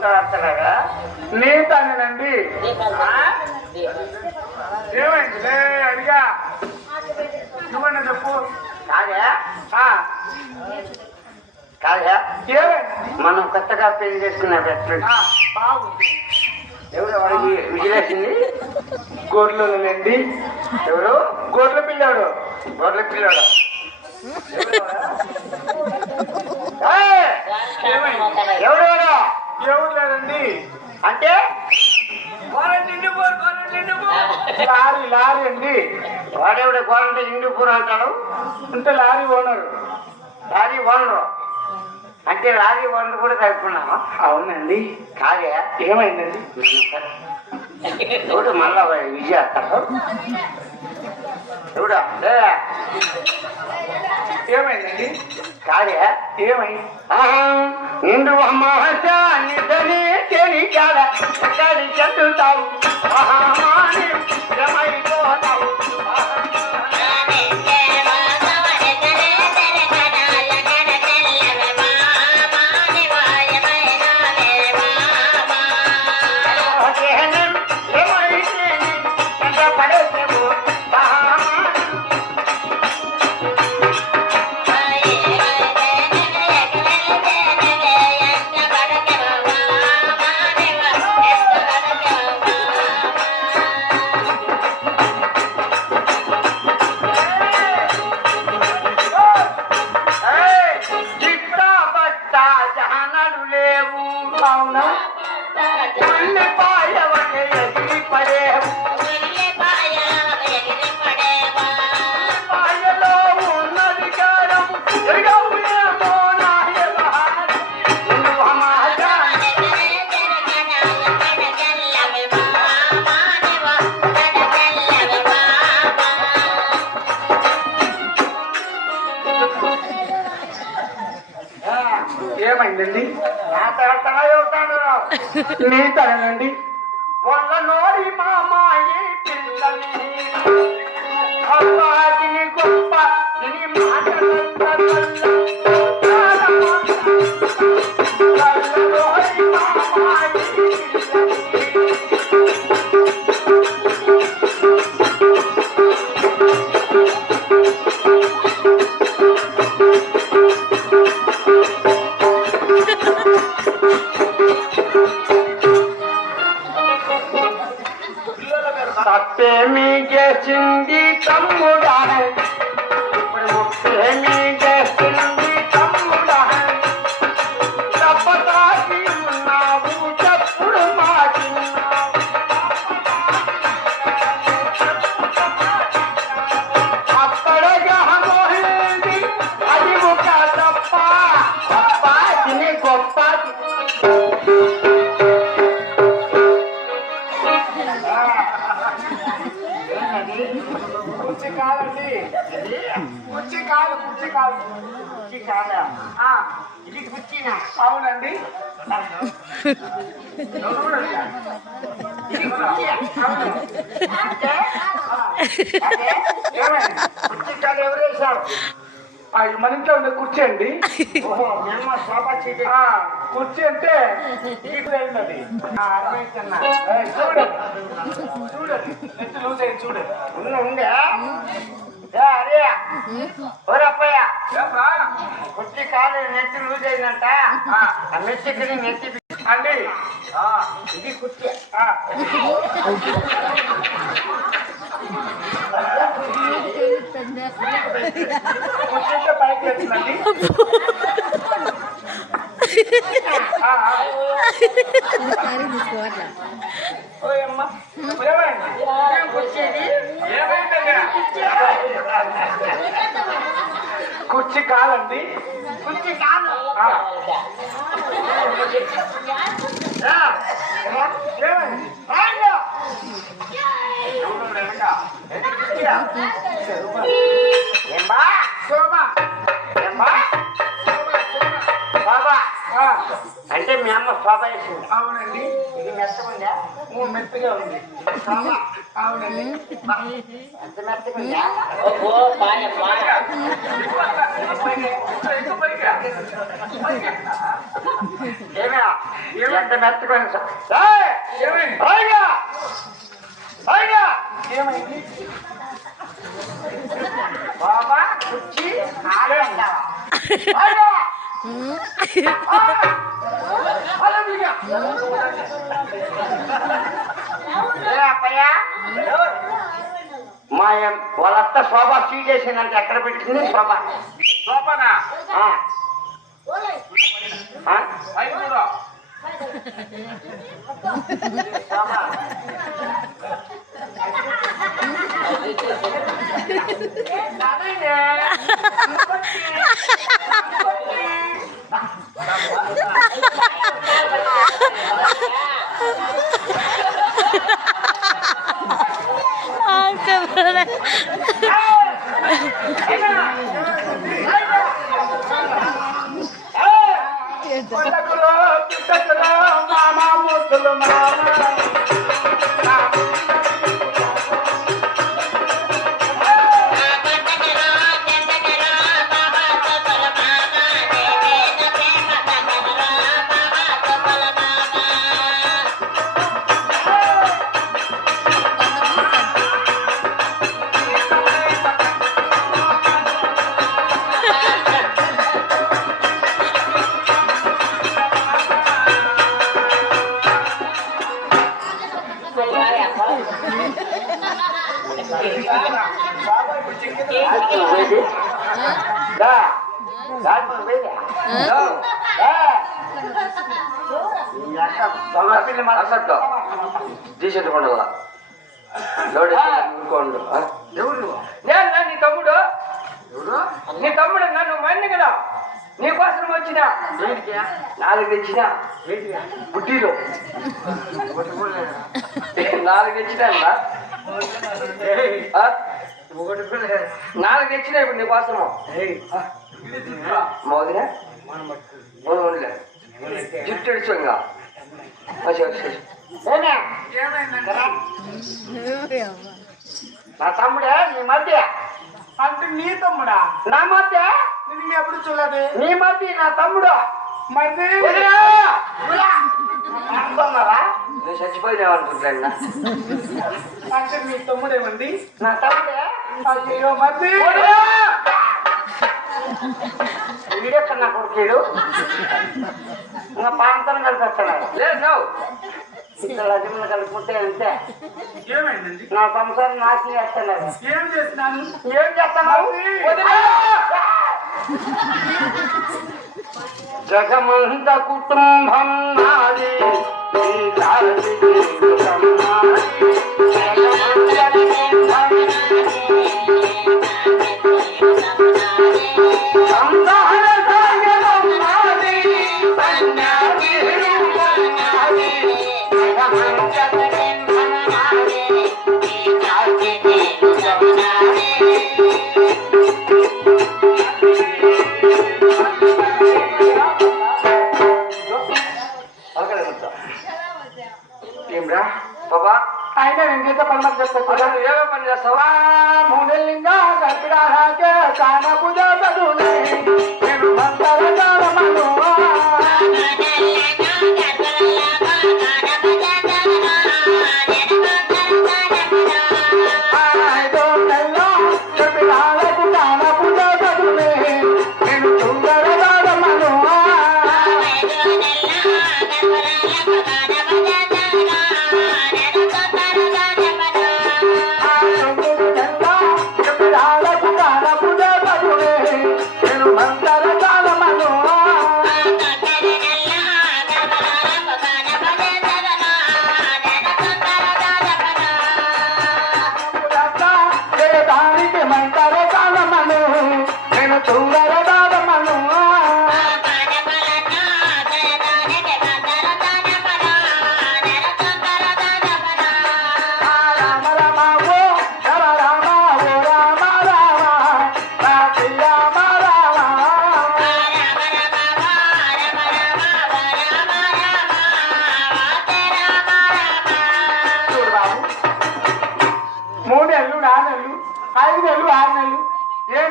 ఉంటాడతారా? నేను తానేనండి. ఏమైంది అడిగా నువ్వన్నా చెప్పు. కాదా కాదా మనం కొత్తగా పెళ్లి చేసుకున్నా బాగుంది. ఎవరు వాడికి విజిలేసింది? గొర్రెలండి. ఎవరు? గొర్రెల పిల్లాడు. గొర్రెల పిల్లాడు ఎవరు? ఎవరు లేదండి. అంటే లారీ లారీ అండి. వాడేవిడ గోరంటే ఇండిపూర్ అంటాడు. అంటే లారీ ఓనరు. లారీ ఓనరు అంటే లారీ ఓనర్ కూడా కలుపుకున్నాము. అవునండి. కాదే ఏమైందండి? ఎవడు మళ్ళా విజయేస్తాడు. ఎవడా ఏమైందండి? కాదే ఏమైంది? నిండు మహాశాన్ని చెందుతావు మహామాని ఏమైపోతావు. ఏమైందండి? నీ తనండి. వాళ్ళ నోడి మామాయి పిల్లని అబ్బాదిని గొప్ప నీ తప్పేమీ చేసింది తమ్ముడా, ఇప్పుడు ముప్పేమీ చేసింది తమ్ముడా, తప్పతాకి ఉన్నావు చెప్పుడు మాటిన్నావు, అక్కడగా పోయింది అది ఒక తప్ప అప్పాదిని గొప్ప. కుర్చీ కాదండి, కుర్చీ కాదు, కుర్చీ కాదు, కుర్చీ కాదా? ఇది కుర్చీనా? అవునండి. కుర్చీ కాదు ఎవరు వేశారు? మన ఇంట్లో ఉండే కుర్చీ అండి. కుర్చీ అంటే అది చూడండి చూడండి లూజ్ అయింది చూడండి. ఉండే అరే ఓరప్పయ్య కుర్చీ కాదు నెత్తి లూజ్ అయిందంట. ఆ నెత్తికి నెత్తి అండి ఇది కుర్చీ. కుర్చీతో పైకి వచ్చిందండి. కుర్చీ కాదండి, కుర్చీ కాదు. అంటే మీ అమ్మ శోభ వేసింది. అవునండి. ఇది మెత్తగుందా? మెత్తగా ఉంది. అవునండి. ఎంత మెత్తగా ఉందా? ఎంత మెత్తగా ఏమైంది బాబా కుర్చీ వాళ్ళంత శోభ సీట్ చేసిందంటే ఎక్కడ పెట్టింది శోభ శోభనా టీషర్ట్ కొండవా నీ తమ్ముడు నీ తమ్ముడు నన్ను మన్ని కదా నీకోసం వచ్చిన 4 తెచ్చిన బుడ్డీలో 4 తెచ్చిన 4 తెచ్చిన ఇప్పుడు నీకోసము మోదిరా జుట్టు అడిచంగా నా తమ్ముడే నీ మధ్య అంటే నీ తమ్ముడా నా మధ్య నేను ఎప్పుడు చూడలేదు నీ మధ్య నా తమ్ముడు మధ్య అనుకున్నారా నేను చచ్చిపోయినావనుకుంటున్నా అంటే మీ తమ్ముడేమండి నా తమ్ముడే అయ్యో మధ్య వీడెక్కడ కొడుకేడు ఇంకా ప్రాంతం కలిసి వస్తున్నాడు లేదు ఇక్కడ లక్ష్మణ్ కలుపుకుంటే అంతే ఏమైందండి నా సంసారం నాశనం చేస్తున్నాడు ఏం చేస్తున్నాను ఏం చేస్తున్నావు జగమంత కుటుంబం నాది బాబా ఆయన వెంకట పనులు చెప్తాను ఏదో పని చేస్తావా 3 నెలలుగా గర్భిడాకే కాన పూజ చదువునే నేను మందరమను నేను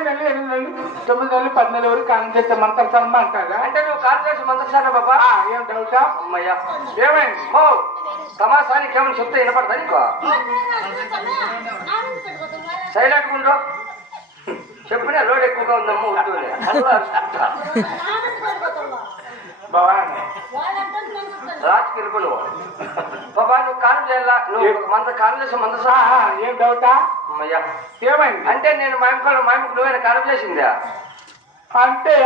నెలలు 8 నెలలు 9 నెలలు 10 నెలల వరకు కాలం చేస్తే మంత్రం అంటారా? అంటే నువ్వు కాలు చేసి మంత్రసానా బాబా? ఏం డౌటా? అమ్మయ్యా ఏమైంది? ఓ తమాసానికి ఏమైనా చెప్తే వినపడతా నీకు? సైలెంట్ ఉండో చెప్పినా లోడ్ ఎక్కువగా ఉందమ్మ ఉర్దూనే భవాని రాజుకి వెళ్ళిపో నువ్వు బాబా. నువ్వు కాలు చేయాలా? నువ్వు కాలు చేసి మంత్రసా? ఏం డౌటా? అమ్మయ్యా ఏమైంది? అంటే నేను మాయమకాడు మాయమకు నువ్వేనా కాలు చేసిందా? అంటే